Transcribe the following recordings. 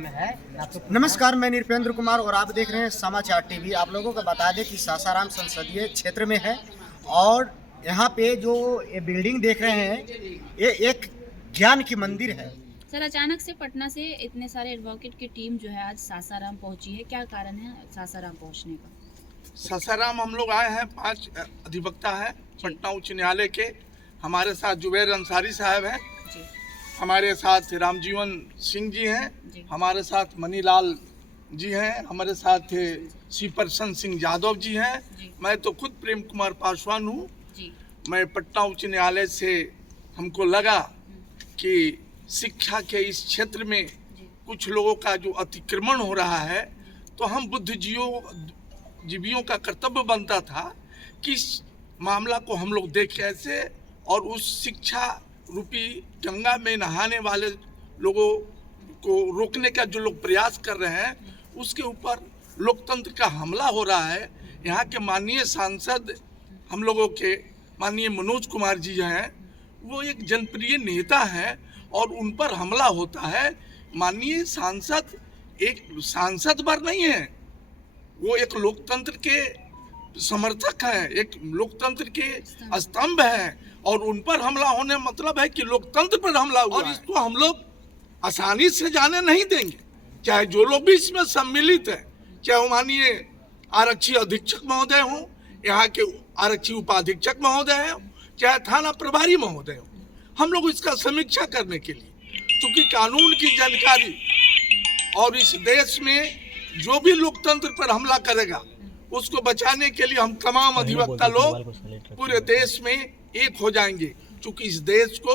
में है। नमस्कार, मैं निरपेंद्र कुमार और आप देख रहे हैं समाचार टीवी। आप लोगों को बता दें कि सासाराम संसदीय क्षेत्र में है और यहाँ पे जो ये बिल्डिंग देख रहे हैं ये एक ज्ञान की मंदिर है। सर, अचानक से पटना से इतने सारे एडवोकेट की टीम जो है आज सासाराम पहुंची है, क्या कारण है सासाराम पहुंचने का? सासाराम हम लोग आए हैं, 5 अधिवक्ता है पटना उच्च न्यायालय के। हमारे साथ जुबैर अंसारी साहब हैं, हमारे साथ रामजीवन सिंह जी हैं, हमारे साथ मनीलाल जी हैं, हमारे साथ शिवप्रसन्न सिंह यादव जी हैं। मैं तो खुद प्रेम कुमार पासवान हूँ। मैं पटना उच्च न्यायालय से हमको लगा कि शिक्षा के इस क्षेत्र में कुछ लोगों का जो अतिक्रमण हो रहा है, तो हम बुद्धिजीवियों का कर्तव्य बनता था कि इस मामला को हम लोग देखें ऐसे, और उस शिक्षा रूपी गंगा में नहाने वाले लोगों को रोकने का जो लोग प्रयास कर रहे हैं, उसके ऊपर लोकतंत्र का हमला हो रहा है। यहाँ के माननीय सांसद हम लोगों के माननीय मनोज कुमार जी हैं, वो एक जनप्रिय नेता हैं और उन पर हमला होता है। माननीय सांसद एक सांसद भर नहीं है, वो एक लोकतंत्र के समर्थक हैं, एक लोकतंत्र के स्तंभ हैं, और उन पर हमला होने मतलब है कि लोकतंत्र पर हमला हुआ। और इसको हम लोग आसानी से जाने नहीं देंगे, चाहे जो लोग भी इसमें सम्मिलित हैं, चाहे वो माननीय आरक्षी अधीक्षक महोदय हों, यहाँ के आरक्षी उपाधीक्षक महोदय हों, चाहे थाना प्रभारी महोदय हों, हम लोग इसका समीक्षा करने के लिए, क्योंकि कानून की जानकारी और इस देश में जो भी लोकतंत्र पर हमला करेगा उसको बचाने के लिए हम तमाम अधिवक्ता लोग पूरे देश में एक हो जाएंगे। क्योंकि इस देश को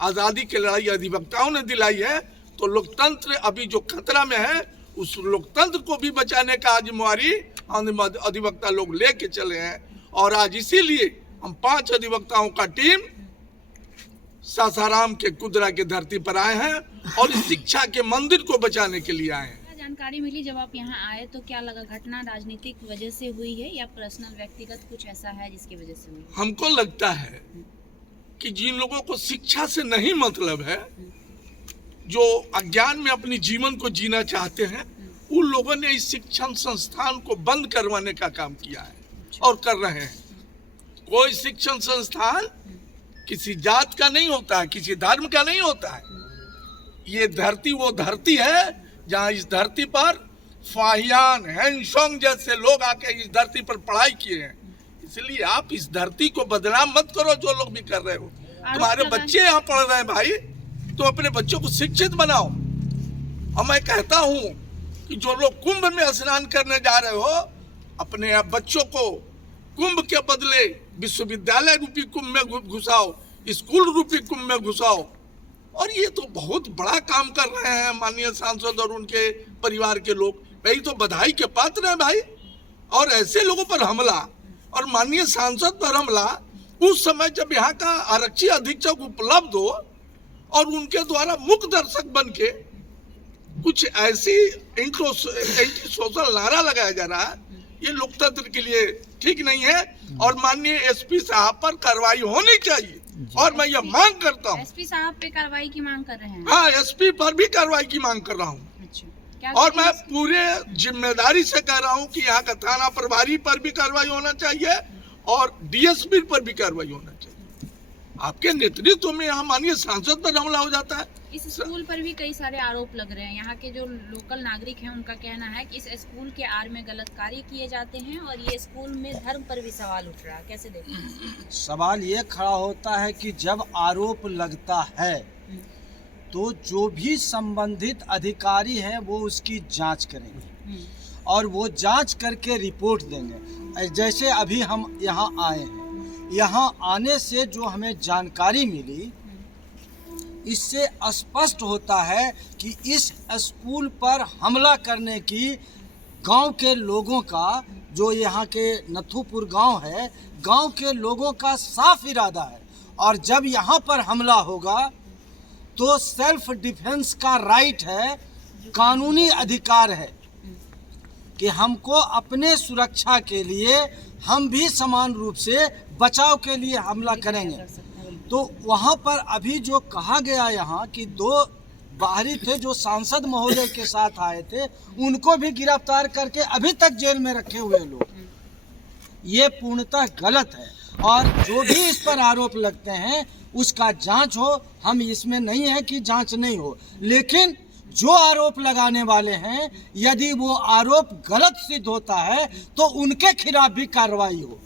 आज़ादी की लड़ाई अधिवक्ताओं ने दिलाई है, तो लोकतंत्र अभी जो खतरा में है, उस लोकतंत्र को भी बचाने का जिम्मेवारी अधिवक्ता लोग लेके चले हैं। और आज इसीलिए हम 5 अधिवक्ताओं का टीम सासाराम के कुदरा के धरती पर आए हैं और इस शिक्षा के मंदिर को बचाने के लिए आए हैं। जानकारी मिली जब आप यहाँ आए तो क्या लगा, घटना राजनीतिक वजह से हुई है या पर्सनल व्यक्तिगत कुछ ऐसा है जिसकी वजह से हुई? हमको लगता है कि जिन लोगों को शिक्षा से नहीं मतलब है, जो अज्ञान में अपनी जीवन को जीना चाहते हैं, उन लोगों ने इस शिक्षण संस्थान को बंद करवाने का काम किया है और कर रहे हैं। कोई शिक्षण संस्थान किसी जात का नहीं होता है, किसी धर्म का नहीं होता है। ये धरती वो धरती है जहाँ इस धरती पर फाहियान हैंगसोंग जैसे लोग आके इस धरती पर पढ़ाई किए हैं। इसलिए आप इस धरती को बदनाम मत करो, जो लोग भी कर रहे हो। तुम्हारे बच्चे यहाँ पढ़ रहे हैं भाई, तो अपने बच्चों को शिक्षित बनाओ। और मैं कहता हूँ कि जो लोग कुंभ में स्नान करने जा रहे हो, अपने बच्चों को कुंभ के बदले विश्वविद्यालय रूपी कुंभ में घुसाओ, स्कूल रूपी कुंभ में घुसाओ। और ये तो बहुत बड़ा काम कर रहे हैं माननीय सांसद और उनके परिवार के लोग, भाई तो बधाई के पात्र हैं भाई। और ऐसे लोगों पर हमला और माननीय सांसद पर हमला उस समय जब यहाँ का आरक्षी अधीक्षक उपलब्ध हो और उनके द्वारा मुख्य दर्शक बन के कुछ ऐसी एंटी सोशल नारा लगाया जा रहा है, ये लोकतंत्र के लिए ठीक नहीं है। और माननीय एसपी साहब पर कार्रवाई होनी चाहिए और मैं यह मांग करता हूँ। एसपी साहब पे कार्रवाई की मांग कर रहे हैं? हाँ, एसपी पर भी कार्रवाई की मांग कर रहा हूँ। और मैं पूरे जिम्मेदारी से कह रहा हूँ कि यहाँ का थाना प्रभारी पर भी कार्रवाई होना चाहिए और डीएसपी पर भी कार्रवाई होना चाहिए। आपके नेतृत्व में यहाँ माननीय सांसद पर हमला हो जाता है। इस स्कूल पर भी कई सारे आरोप लग रहे हैं। यहाँ के जो लोकल नागरिक हैं उनका कहना है कि इस स्कूल के आड़ में गलत कार्य किए जाते हैं और ये स्कूल में धर्म पर भी सवाल उठ रहा है। कैसे देखते हैं? सवाल ये खड़ा होता है कि जब आरोप लगता है तो जो भी संबंधित अधिकारी हैं वो उसकी जांच करेंगे और वो जांच करके रिपोर्ट देंगे। जैसे अभी हम यहाँ आए हैं, यहाँ आने से जो हमें जानकारी मिली, इससे स्पष्ट होता है कि इस स्कूल पर हमला करने की गांव के लोगों का, जो यहाँ के नथुपुर गांव है, गांव के लोगों का साफ इरादा है। और जब यहाँ पर हमला होगा तो सेल्फ डिफेंस का राइट है, कानूनी अधिकार है कि हमको अपने सुरक्षा के लिए हम भी समान रूप से बचाव के लिए हमला करेंगे। तो वहाँ पर अभी जो कहा गया यहाँ कि 2 बाहरी थे, जो सांसद महोदय के साथ आए थे, उनको भी गिरफ्तार करके अभी तक जेल में रखे हुए लोग। ये पूर्णतः गलत है और जो भी इस पर आरोप लगते हैं उसका जांच हो। हम इसमें नहीं है कि जांच नहीं हो, लेकिन जो आरोप लगाने वाले हैं यदि वो आरोप गलत सिद्ध होता है तो उनके खिलाफ भी कार्रवाई हो,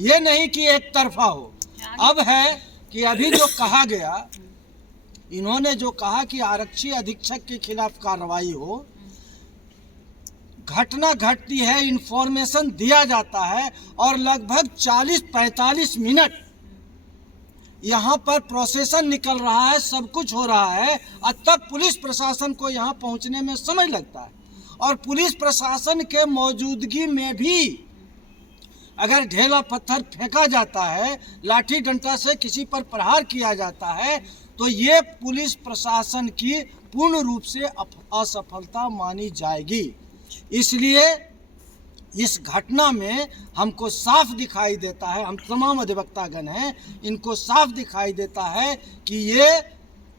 ये नहीं कि एक तरफा हो। अब है कि अभी जो कहा गया, इन्होंने जो कहा कि आरक्षी अधीक्षक के खिलाफ कार्रवाई हो, घटना घटती है, इंफॉर्मेशन दिया जाता है और लगभग 40-45 मिनट यहाँ पर प्रोसेसन निकल रहा है, सब कुछ हो रहा है, और तब पुलिस प्रशासन को यहाँ पहुँचने में समय लगता है। और पुलिस प्रशासन के मौजूदगी में भी अगर ढेला पत्थर फेंका जाता है, लाठी डंडा से किसी पर प्रहार किया जाता है, तो ये पुलिस प्रशासन की पूर्ण रूप से असफलता मानी जाएगी। इसलिए इस घटना में हमको साफ दिखाई देता है, हम तमाम अधिवक्तागण हैं, इनको साफ दिखाई देता है कि ये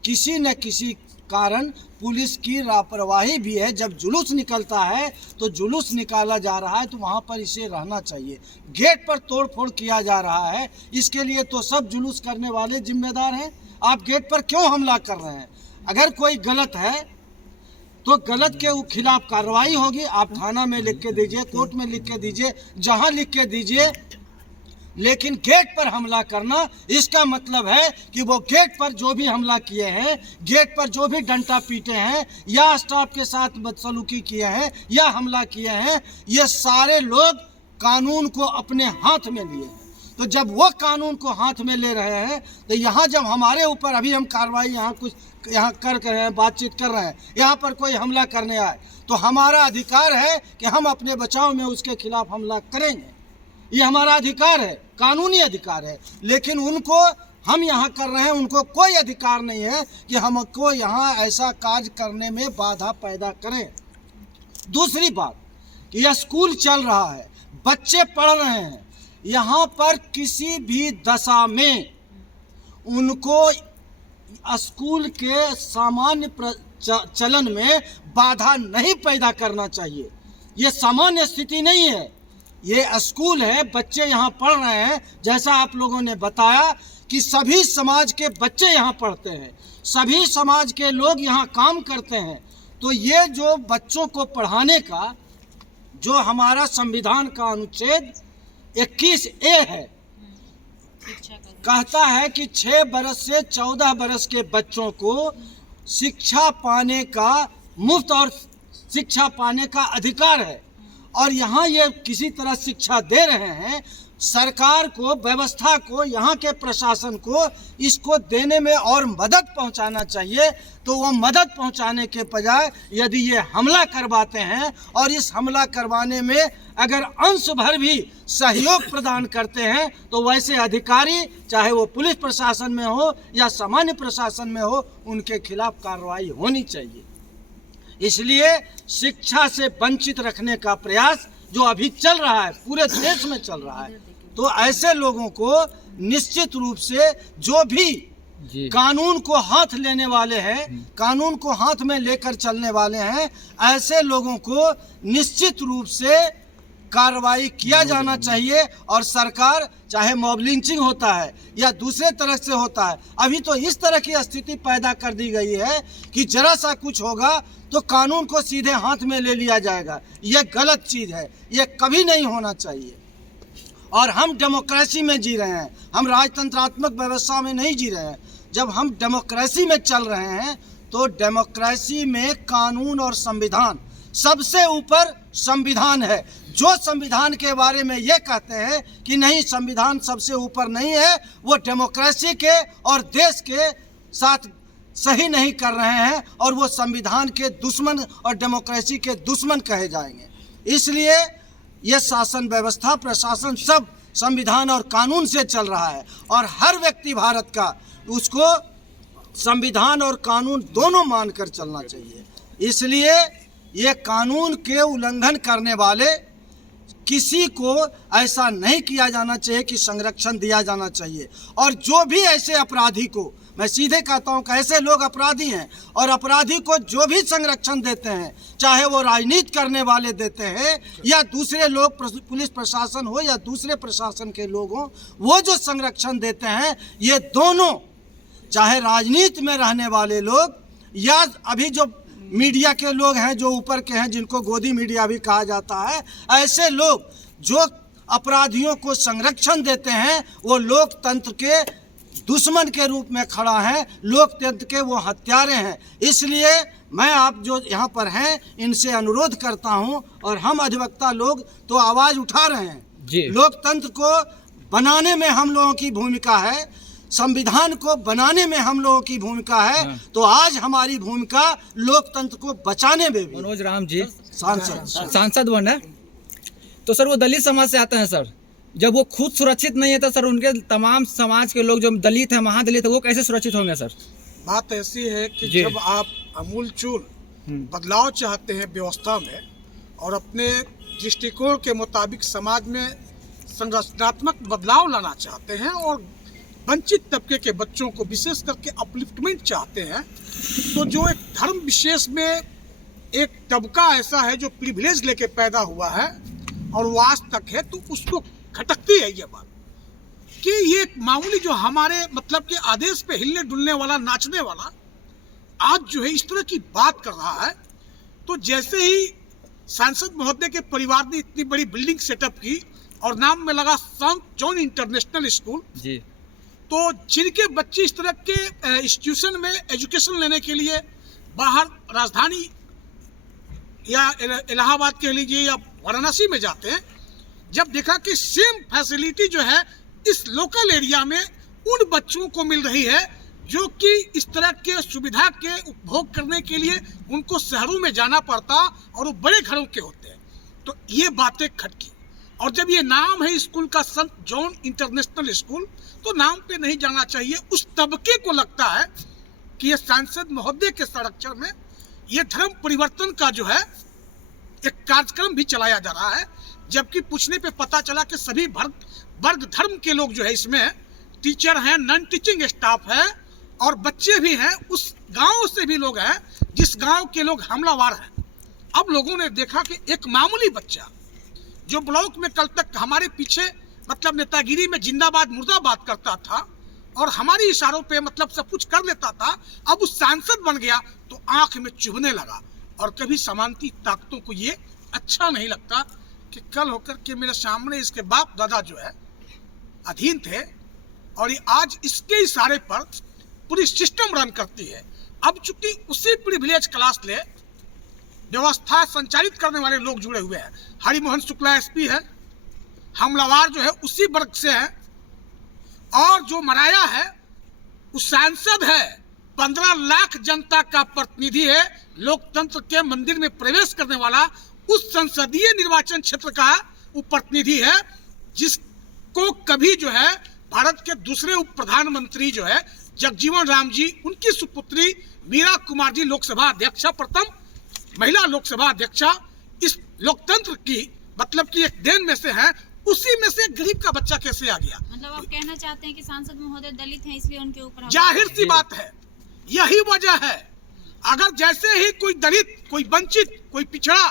किसी न किसी कारण पुलिस की लापरवाही भी है। जब जुलूस निकलता है तो जुलूस निकाला जा रहा है तो वहाँ पर इसे रहना चाहिए। गेट पर तोड़फोड़ किया जा रहा है, इसके लिए तो सब जुलूस करने वाले जिम्मेदार हैं। आप गेट पर क्यों हमला कर रहे हैं? अगर कोई गलत है तो गलत के खिलाफ कार्रवाई होगी। आप थाना में लिख के दीजिए, कोर्ट में लिख के दीजिए, जहां लिख के दीजिए, लेकिन गेट पर हमला करना, इसका मतलब है कि वो गेट पर जो भी हमला किए हैं, गेट पर जो भी डंडा पीटे हैं या स्टाफ के साथ बदसलूकी किए हैं या हमला किए हैं, ये सारे लोग कानून को अपने हाथ में लिए हैं। तो जब वो कानून को हाथ में ले रहे हैं तो यहाँ जब हमारे ऊपर अभी हम कार्रवाई यहाँ कर रहे हैं, बातचीत कर रहे हैं, यहाँ पर कोई हमला करने आए तो हमारा अधिकार है कि हम अपने बचाव में उसके खिलाफ हमला करेंगे। ये हमारा अधिकार है, कानूनी अधिकार है। लेकिन उनको हम यहाँ कर रहे हैं, उनको कोई अधिकार नहीं है कि हमको यहाँ ऐसा कार्य करने में बाधा पैदा करें। दूसरी बात कि यह स्कूल चल रहा है, बच्चे पढ़ रहे हैं, यहाँ पर किसी भी दशा में उनको स्कूल के सामान्य चलन में बाधा नहीं पैदा करना चाहिए। ये सामान्य स्थिति नहीं है, ये स्कूल है, बच्चे यहाँ पढ़ रहे हैं। जैसा आप लोगों ने बताया कि सभी समाज के बच्चे यहाँ पढ़ते हैं, सभी समाज के लोग यहाँ काम करते हैं। तो ये जो बच्चों को पढ़ाने का जो हमारा संविधान का अनुच्छेद 21A है, कहता है कि 6 बरस से 14 बरस के बच्चों को शिक्षा पाने का, मुफ्त और शिक्षा पाने का अधिकार है। और यहाँ ये किसी तरह शिक्षा दे रहे हैं। सरकार को, व्यवस्था को, यहाँ के प्रशासन को इसको देने में और मदद पहुँचाना चाहिए। तो वो मदद पहुँचाने के बजाय यदि ये हमला करवाते हैं और इस हमला करवाने में अगर अंश भर भी सहयोग प्रदान करते हैं तो वैसे अधिकारी, चाहे वो पुलिस प्रशासन में हो या सामान्य प्रशासन में हो, उनके खिलाफ कार्रवाई होनी चाहिए। इसलिए शिक्षा से वंचित रखने का प्रयास जो अभी चल रहा है, पूरे देश में चल रहा है, तो ऐसे लोगों को निश्चित रूप से जो भी कानून को हाथ लेने वाले हैं, कानून को हाथ में लेकर चलने वाले हैं, ऐसे लोगों को निश्चित रूप से कार्रवाई किया जाना चाहिए। और सरकार, चाहे मॉब लिंचिंग होता है या दूसरे तरह से होता है, अभी तो इस तरह की स्थिति पैदा कर दी गई है कि जरा सा कुछ होगा तो कानून को सीधे हाथ में ले लिया जाएगा। यह गलत चीज़ है, यह कभी नहीं होना चाहिए। और हम डेमोक्रेसी में जी रहे हैं, हम राजतंत्रात्मक व्यवस्था में नहीं जी रहे हैं। जब हम डेमोक्रेसी में चल रहे हैं तो डेमोक्रेसी में कानून और संविधान, सबसे ऊपर संविधान है। जो संविधान के बारे में ये कहते हैं कि नहीं, संविधान सबसे ऊपर नहीं है, वो डेमोक्रेसी के और देश के साथ सही नहीं कर रहे हैं और वो संविधान के दुश्मन और डेमोक्रेसी के दुश्मन कहे जाएंगे। इसलिए ये शासन व्यवस्था, प्रशासन सब संविधान और कानून से चल रहा है और हर व्यक्ति भारत का उसको संविधान और कानून दोनों मानकर चलना चाहिए। इसलिए ये कानून के उल्लंघन करने वाले किसी को ऐसा नहीं किया जाना चाहिए कि संरक्षण दिया जाना चाहिए। और जो भी ऐसे अपराधी को मैं सीधे कहता हूँ कि ऐसे लोग अपराधी हैं, और अपराधी को जो भी संरक्षण देते हैं, चाहे वो राजनीति करने वाले देते हैं या दूसरे लोग, पुलिस प्रशासन हो या दूसरे प्रशासन के लोग हों, वो जो संरक्षण देते हैं, ये दोनों, चाहे राजनीति में रहने वाले लोग या अभी जो मीडिया के लोग हैं, जो ऊपर के हैं, जिनको गोदी मीडिया भी कहा जाता है, ऐसे लोग जो अपराधियों को संरक्षण देते हैं, वो लोकतंत्र के दुश्मन के रूप में खड़ा है, लोकतंत्र के वो हत्यारे हैं। इसलिए मैं आप जो यहाँ पर हैं इनसे अनुरोध करता हूँ, और हम अधिवक्ता लोग तो आवाज़ उठा रहे हैं। लोकतंत्र को बनाने में हम लोगों की भूमिका है, संविधान को बनाने में हम लोगों की भूमिका है, तो आज हमारी भूमिका लोकतंत्र को बचाने में भी। मनोज राम जी सांसद बने, तो सर वो दलित समाज से आते हैं सर, जब वो खुद सुरक्षित नहीं है तो सर उनके तमाम समाज के लोग जो दलित हैं, महादलित है, वो कैसे सुरक्षित होंगे सर? बात ऐसी है कि जब आप अमूलचूल बदलाव चाहते हैं व्यवस्था में और अपने दृष्टिकोण के मुताबिक समाज में संरचनात्मक बदलाव लाना चाहते हैं और वंचित तबके के बच्चों को विशेष करके अपलिफ्टमेंट चाहते हैं, तो जो एक धर्म विशेष में एक तबका ऐसा है जो प्रिविलेज लेके पैदा हुआ है और वो आज तक है, तो उसको खटकती है ये बात कि ये मामूली जो हमारे मतलब के आदेश पे हिलने डुलने वाला, नाचने वाला आज जो है इस तरह की बात कर रहा है। तो जैसे ही सांसद महोदय के परिवार ने इतनी बड़ी बिल्डिंग सेटअप की और नाम में लगा सेंट जॉन इंटरनेशनल स्कूल जी, तो जिनके बच्चे इस तरह के इंस्टीट्यूशन में एजुकेशन लेने के लिए बाहर राजधानी या इलाहाबाद कह लीजिए या वाराणसी में जाते हैं, जब देखा कि सेम फैसिलिटी जो है इस लोकल एरिया में उन बच्चों को मिल रही है जो कि इस तरह के सुविधा के उपभोग करने के लिए उनको शहरों में जाना पड़ता और वो बड़े घरों के होते हैं, तो ये बातें खटकी। और जब ये नाम है स्कूल का सेंट जॉन इंटरनेशनल स्कूल, तो नाम पे नहीं जाना चाहिए। उस तबके को लगता है कि ये सांसद महोदय के संरक्षण में ये धर्म परिवर्तन का जो है एक कार्यक्रम भी चलाया जा रहा है, जबकि पूछने पे पता चला कि सभी वर्ग धर्म के लोग जो है इसमें टीचर हैं, नॉन टीचिंग स्टाफ है और बच्चे भी हैं, उस गांव से भी लोग हैं जिस गांव के लोग हमलावर हैं। अब लोगों ने देखा कि एक मामूली बच्चा जो ब्लॉक में कल तक हमारे पीछे मतलब नेतागिरी में जिंदाबाद मुर्दाबाद करता था और हमारी इशारों पे मतलब सब कुछ कर लेता था, अब उस सांसद बन गया तो आंख में चुभने लगा। और कभी समांती ताकतों को ये अच्छा नहीं लगता कि कल होकर के मेरे सामने इसके बाप दादा जो है अधीन थे और ये आज इसके इशारे पर पूरी सिस्टम रन करती है। अब चूंकि उसी प्रिविलेज क्लास ले व्यवस्था संचालित करने वाले लोग जुड़े हुए हैं, हरिमोहन शुक्ला एसपी है, हमलावर जो है उसी वर्ग से है और जो मराया है वो सांसद है, 15 लाख जनता का प्रतिनिधि है, लोकतंत्र के मंदिर में प्रवेश करने वाला उस संसदीय निर्वाचन क्षेत्र का वो प्रतिनिधि है जिसको कभी जो है भारत के दूसरे उप प्रधानमंत्री जो है जगजीवन राम जी, उनकी सुपुत्री मीरा कुमार जी लोकसभा अध्यक्षा, प्रथम महिला लोकसभा अध्यक्षा, इस लोकतंत्र की मतलब की एक देन में से है, उसी में से गरीब का बच्चा कैसे आ गया? मतलब आप कहना चाहते हैं कि सांसद महोदय दलित हैं इसलिए उनके ऊपर जाहिर सी बात है, यही वजह है। अगर जैसे ही कोई दलित, कोई वंचित, कोई पिछड़ा,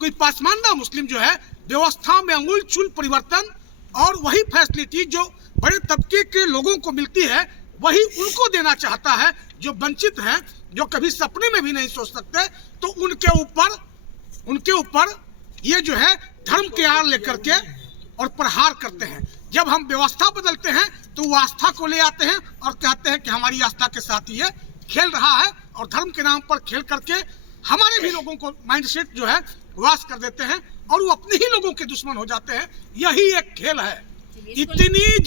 कोई पासमानदा मुस्लिम जो है व्यवस्था में अमूलचूल परिवर्तन और वही फैसिलिटी जो बड़े तबके के लोगों को मिलती है वही उनको देना चाहता है जो वंचित हैं, जो कभी सपने में भी नहीं सोच सकते, तो उनके ऊपर ये जो है धर्म के आड़ लेकर के और प्रहार करते हैं। जब हम व्यवस्था बदलते हैं तो वो आस्था को ले आते हैं और कहते हैं कि हमारी आस्था के साथ ये खेल रहा है और धर्म के नाम पर खेल करके हमारे भी लोगों को माइंडसेट जो है वास कर देते हैं और वो अपने ही लोगों के दुश्मन हो जाते हैं। यही एक खेल है। इतनी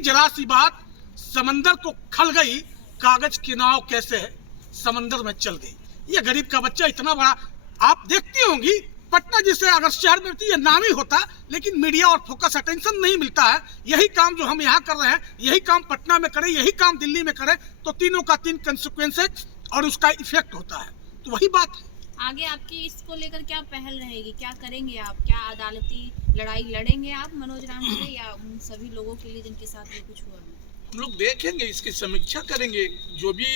जरा सी बात समंदर को खल गई, कागज की नाव कैसे समंदर में चल गई। ये गरीब का बच्चा इतना बड़ा, आप देखती होंगी पटना जिसे अगर शहर में ये नाम ही होता, लेकिन मीडिया और फोकस अटेंशन नहीं मिलता है। यही काम जो हम यहाँ कर रहे हैं, यही काम पटना में करें, यही काम दिल्ली में करें, तो तीनों का तीन कंसिक्वेंसेस और उसका इफेक्ट होता है। तो वही बात है। आगे आपकी इसको लेकर क्या पहल रहेगी, क्या करेंगे आप? क्या अदालती लड़ाई लड़ेंगे आप मनोज राम से या उन सभी लोगों के लिए जिनके साथ ये कुछ हुआ है? हम लोग देखेंगे, इसकी समीक्षा करेंगे, जो भी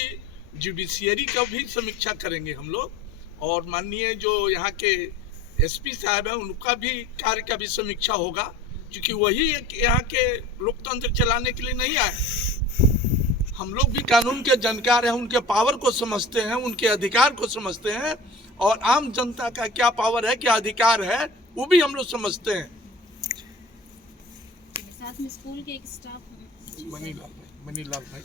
जुडिशियरी का भी समीक्षा करेंगे हम लोग, और माननीय जो यहाँ के एसपी साहब हैं उनका भी कार्य का भी समीक्षा होगा, क्योंकि वही यहाँ के लोकतंत्र चलाने के लिए नहीं आए। हम लोग भी कानून के जानकार हैं, उनके पावर को समझते हैं, उनके अधिकार को समझते हैं, और आम जनता का क्या पावर है, क्या अधिकार है, वो भी हम लोग समझते हैं। साथ में स्कूल के एक स्टाफ मनीलाल भाई आप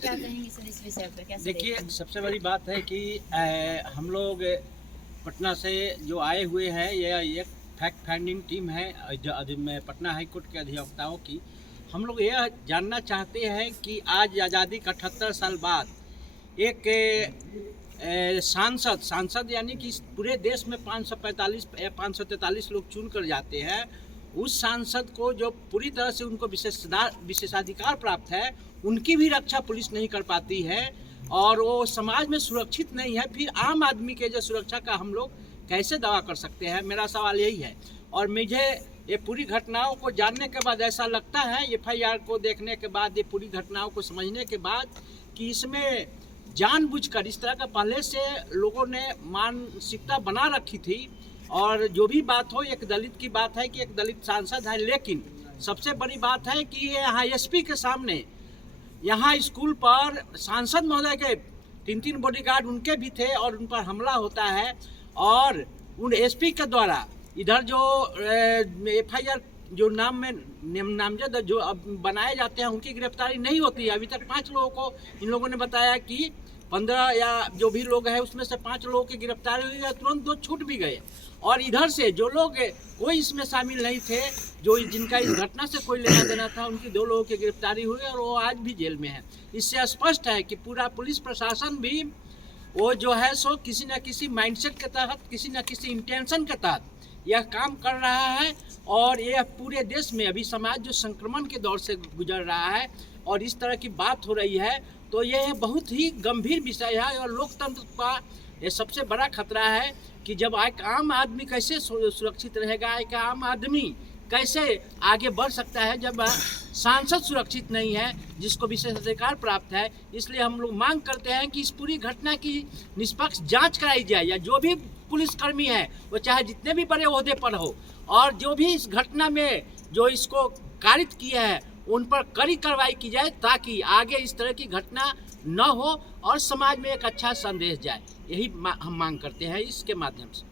क्या कहेंगे सर इस विषय पर, कैसे देखिए, देखते हैं? सबसे बड़ी बात है कि हम लोग पटना से जो आए हुए हैं, यह एक फैक्ट फाइंडिंग टीम है पटना हाई कोर्ट के अधिवक्ताओं की। हम लोग यह जानना चाहते हैं कि आज आज़ादी का 78 साल बाद एक सांसद यानी कि पूरे देश में 543 लोग चुन कर जाते हैं, उस सांसद को जो पूरी तरह से उनको विशेषाधिकार प्राप्त है, उनकी भी रक्षा पुलिस नहीं कर पाती है और वो समाज में सुरक्षित नहीं है, फिर आम आदमी के जो सुरक्षा का हम लोग कैसे दावा कर सकते हैं? मेरा सवाल यही है। और मुझे ये पूरी घटनाओं को जानने के बाद ऐसा लगता है, FIR को देखने के बाद, ये पूरी घटनाओं को समझने के बाद, कि इसमें जानबूझकर इस तरह का पहले से लोगों ने मानसिकता बना रखी थी। और जो भी बात हो, एक दलित की बात है कि एक दलित सांसद है, लेकिन सबसे बड़ी बात है कि यहाँ SP के सामने यहाँ स्कूल पर सांसद महोदय के 3 बॉडीगार्ड उनके भी थे और उन पर हमला होता है, और उन SP के द्वारा इधर जो FIR जो नामजद जो अब बनाए जाते हैं, उनकी गिरफ्तारी नहीं होती है। अभी तक 5 लोगों को इन लोगों ने बताया कि 15 या जो भी लोग हैं उसमें से 5 लोगों की गिरफ्तारी हुई है, तुरंत 2 छूट भी गए। और इधर से जो लोग कोई इसमें शामिल नहीं थे, जो जिनका इस घटना से कोई लेना देना था, उनकी 2 लोगों की गिरफ्तारी हुई और वो आज भी जेल में है। इससे स्पष्ट है कि पूरा पुलिस प्रशासन भी वो जो है सो किसी न किसी माइंडसेट के तहत, किसी न किसी इंटेंशन के तहत यह काम कर रहा है। और यह पूरे देश में अभी समाज जो संक्रमण के दौर से गुजर रहा है और इस तरह की बात हो रही है, तो यह बहुत ही गंभीर विषय है और लोकतंत्र का ये सबसे बड़ा खतरा है कि जब एक आम आदमी कैसे सुरक्षित रहेगा, एक आम आदमी कैसे आगे बढ़ सकता है जब सांसद सुरक्षित नहीं है जिसको विशेषाधिकार प्राप्त है। इसलिए हम लोग मांग करते हैं कि इस पूरी घटना की निष्पक्ष जांच कराई जाए, या जो भी पुलिसकर्मी है वो चाहे जितने भी बड़े ओहदे पर हो, और जो भी इस घटना में जो इसको कारित किया है उन पर कड़ी कार्रवाई की जाए, ताकि आगे इस तरह की घटना न हो और समाज में एक अच्छा संदेश जाए। यही हम मांग करते हैं इसके माध्यम से।